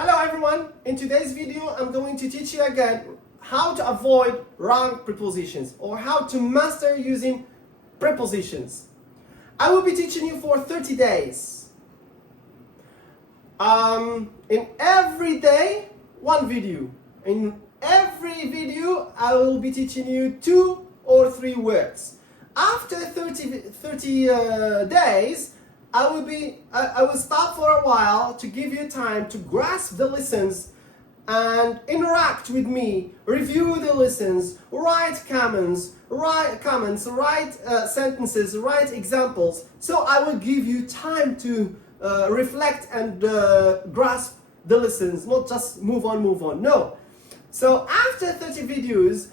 Hello everyone, in today's video I'm going to teach you again how to avoid wrong prepositions or how to master using prepositions. I will be teaching you for 30 days. In every day, one video. In every video I will be teaching you 2 or 3 words. After 30 days, I will stop for a while to give you time to grasp the lessons and interact with me, review the lessons, write comments, write sentences, write examples. So I will give you time to reflect and grasp the lessons, not just move on. No. So after 30 videos,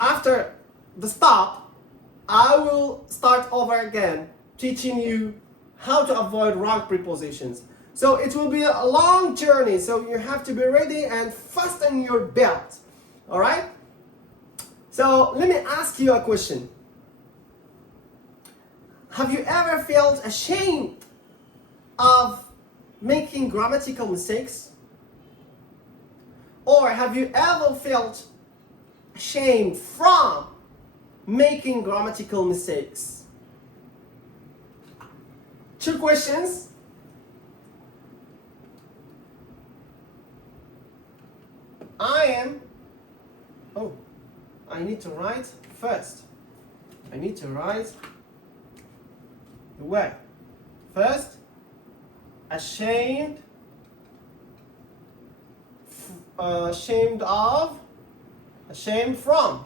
after the stop, I will start over again, teaching you how to avoid wrong prepositions. So it will be a long journey, so you have to be ready and fasten your belt. All right? So let me ask you a question. Have you ever felt ashamed of making grammatical mistakes? Or have you ever felt ashamed from making grammatical mistakes? 2 questions. I need to write first. I need to write the word. First, ashamed, ashamed of, ashamed from.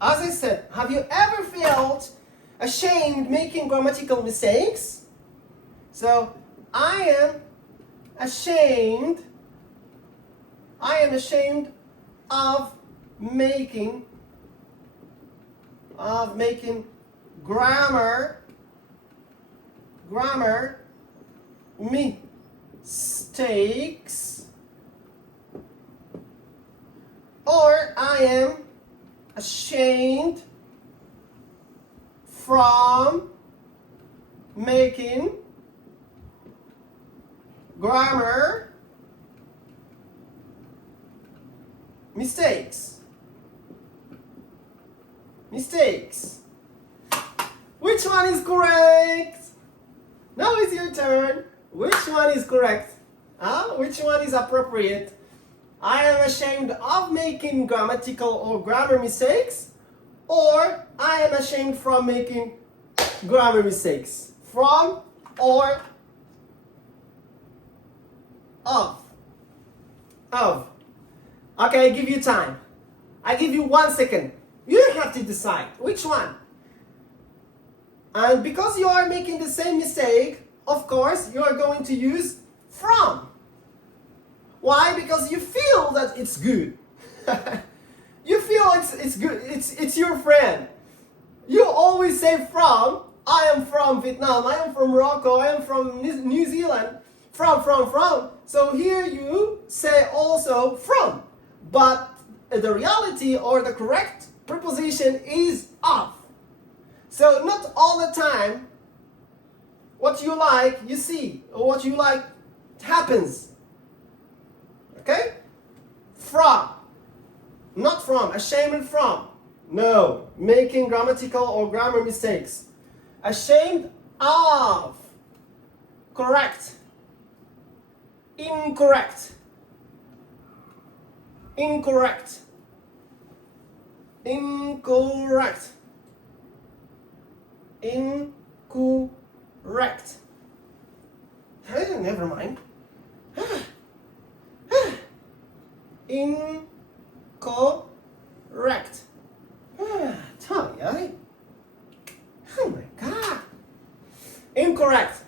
As I said, have you ever felt ashamed making grammatical mistakes? So, I am ashamed of making grammar mistakes, or I am ashamed from making grammar mistakes. Which one is correct? Now it's your turn. Which one is correct? Which one is appropriate? I am ashamed of making grammatical or grammar mistakes, or I am ashamed from making grammar mistakes. From or of. Okay, I give you time. I give you 1 second. You have to decide which one. And because you are making the same mistake, of course, you are going to use from. Why? Because you feel that it's good. You feel it's good. It's your friend. You always say from. I am from Vietnam. I am from Morocco. I am from New Zealand. From. So here you say also from. But the reality or the correct preposition is of. So not all the time what you like you see, or what you like happens. Okay? From. Not from. Ashamed from. No. Making grammatical or grammar mistakes. Ashamed of. Correct. Incorrect. Incorrect. Never mind. Incorrect. Oh my God. Incorrect.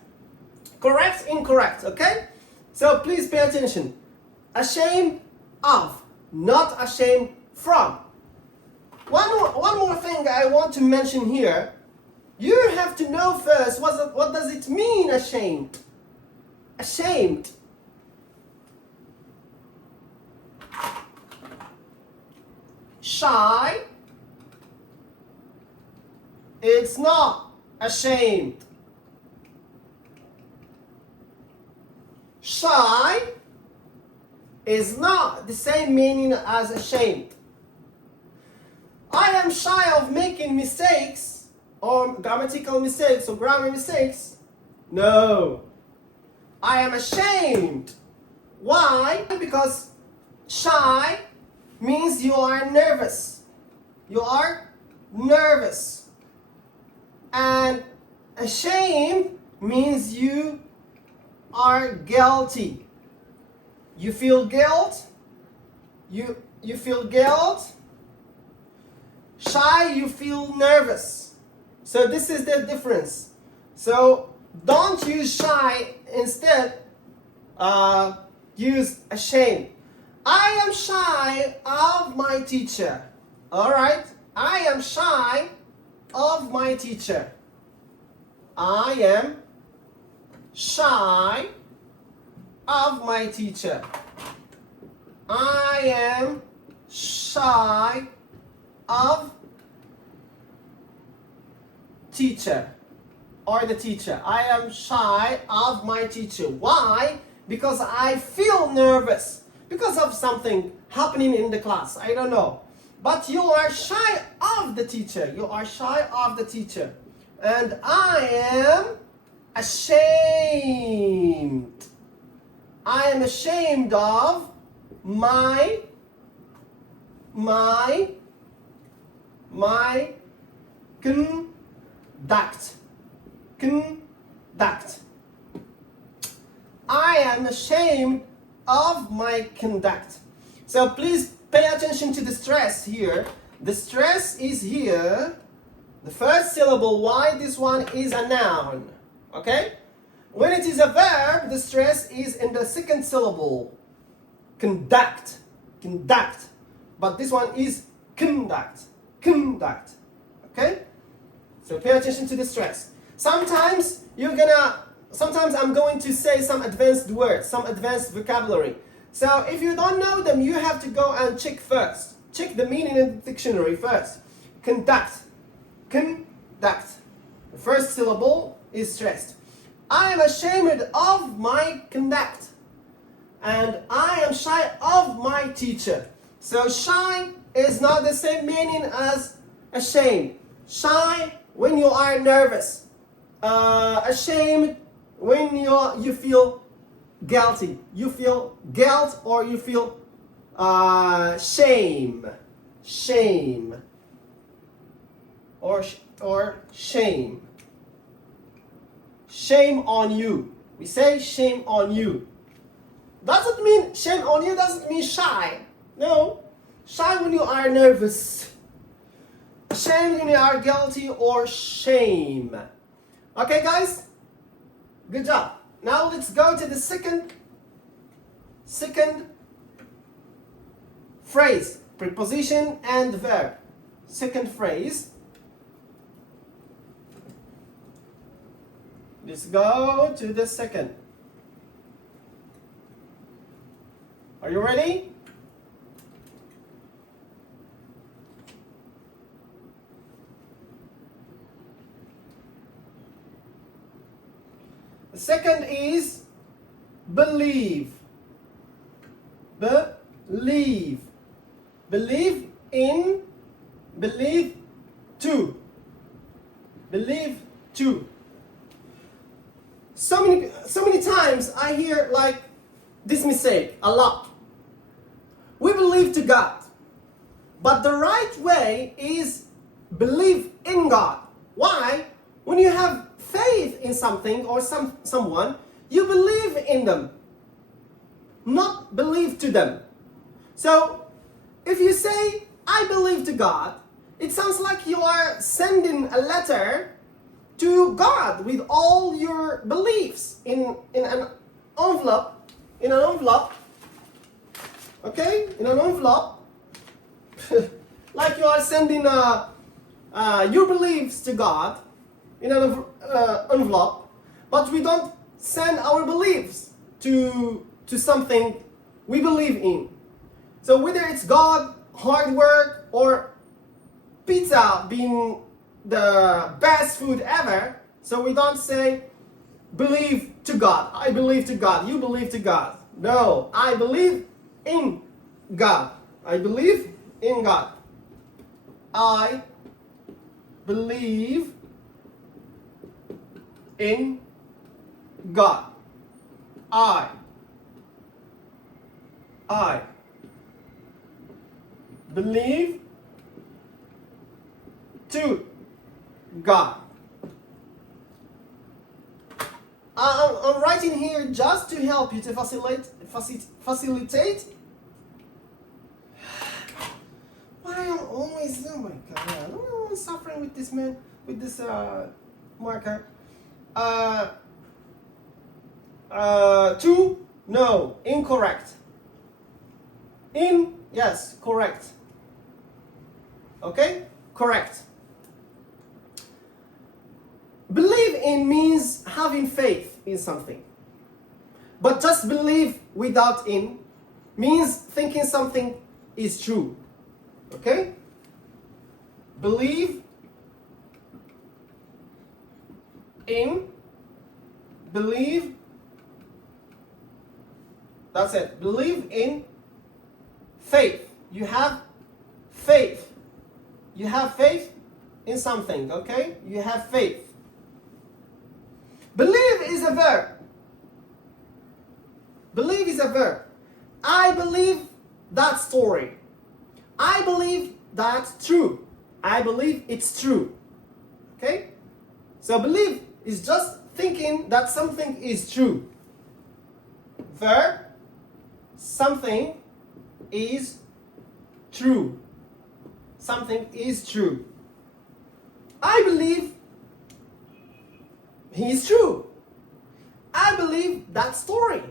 Correct, incorrect, okay? So please pay attention. Ashamed of, not ashamed from. One more thing I want to mention here. You have to know first what does it mean ashamed? Ashamed. Shy. It's not ashamed. Shy is not the same meaning as ashamed. I am shy of making mistakes or grammatical mistakes or grammar mistakes. No. I am ashamed. Why? Because shy means you are nervous. You are nervous. And ashamed means you are guilty. You feel guilt. You feel guilt. Shy, you feel nervous. So this is the difference. So don't use shy, instead use ashamed. I am shy of my teacher. Alright? I am shy of my teacher. I am shy of my teacher. I am shy of teacher or the teacher. I am shy of my teacher. Why? Because I feel nervous because of something happening in the class. I don't know. But you are shy of the teacher. You are shy of the teacher. And I am ashamed. I am ashamed of my conduct. Conduct. I am ashamed of my conduct. So please pay attention to the stress here. The stress is here. The first syllable, why this one is a noun. Okay? When it is a verb, the stress is in the second syllable. Conduct. Conduct. But this one is conduct. Conduct. Okay? So pay attention to the stress. Sometimes I'm going to say some advanced words, some advanced vocabulary. So if you don't know them, you have to go and check first. Check the meaning in the dictionary first. Conduct. Conduct. The first syllable is stressed. I am ashamed of my conduct. And I am shy of my teacher. So shy is not the same meaning as ashamed. Shy when you are nervous. Ashamed when you feel guilty. You feel guilt or you feel shame. Shame. Or shame. Shame on you. We say shame on you. Doesn't mean shame on you doesn't mean shy. No. Shy when you are nervous. Shame when you are guilty or shame. Okay, guys? Good job. Now let's go to the second phrase. Preposition and verb. Second phrase. Let's go to the second. Are you ready? The second is believe. Believe. Believe in. Believe to. Believe to. So many times I hear like this mistake a lot. We believe to God. But the right way is believe in God. Why? When you have faith in something or someone, you believe in them, not believe to them. So, if you say, I believe to God, it sounds like you are sending a letter to God with all your beliefs in an envelope. In an envelope. Okay? In an envelope. Like you are sending your beliefs to God in an envelope, but we don't send our beliefs to something we believe in. So whether it's God, hard work, or pizza being the best food ever, so we don't say believe to God. I believe to God. You believe to God. No, I believe in God. I believe in God. I believe in God. I believe to God. I'm writing here just to help you to facilitate. Why am I always, oh my God, I'm always suffering with this man, with this marker. To, no, incorrect. In, yes, correct. Okay, correct. Believe in means having faith in something. But just believe without in means thinking something is true. Okay? Believe in, believe, that's it. Believe in faith. You have faith. You have faith in something, okay? You have faith. Believe is a verb. Believe is a verb. I believe that story. I believe that's true. I believe it's true. Okay? So believe is just thinking that something is true. Verb, something is true. Something is true. I believe he is true. I believe that story.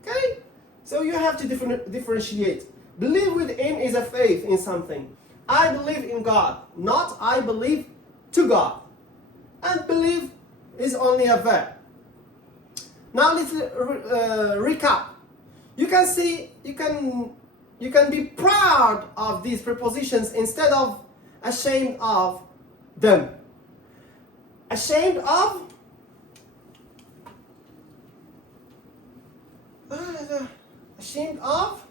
Okay? So you have to differentiate. Believe within is a faith in something. I believe in God, not I believe to God. And believe is only a verb. Now let's recap. You can see, you can be proud of these prepositions instead of ashamed of them. Ashamed of? Ashamed of?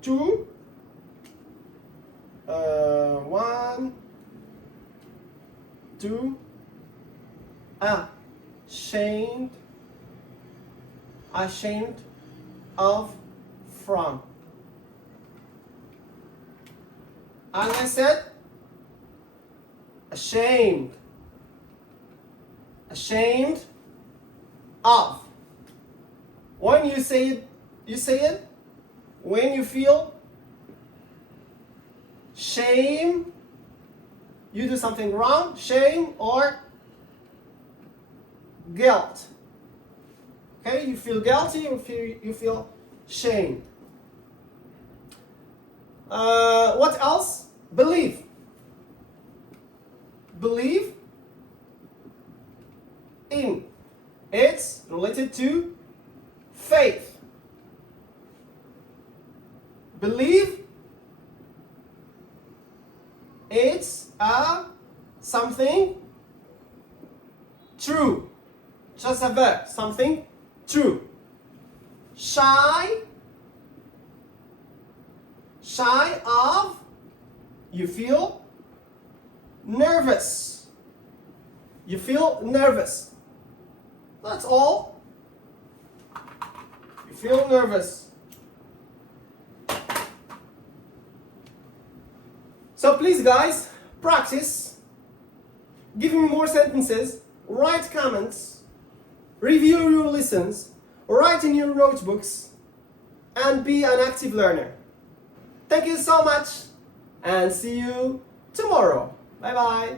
Two. One. Two. Ashamed. Ashamed of, from. As I said, ashamed. Ashamed of. When you say it, when you feel shame, you do something wrong, shame or guilt. Okay, you feel guilty, you feel shame. What else? Believe. Believe in. It's related to faith. Believe it's something true. Just a verb, something true. Shy of, you feel nervous. You feel nervous. That's all. You feel nervous. So please guys, practice. Give me more sentences, write comments, review your lessons, write in your notebooks, and be an active learner. Thank you so much, and see you tomorrow. Bye bye.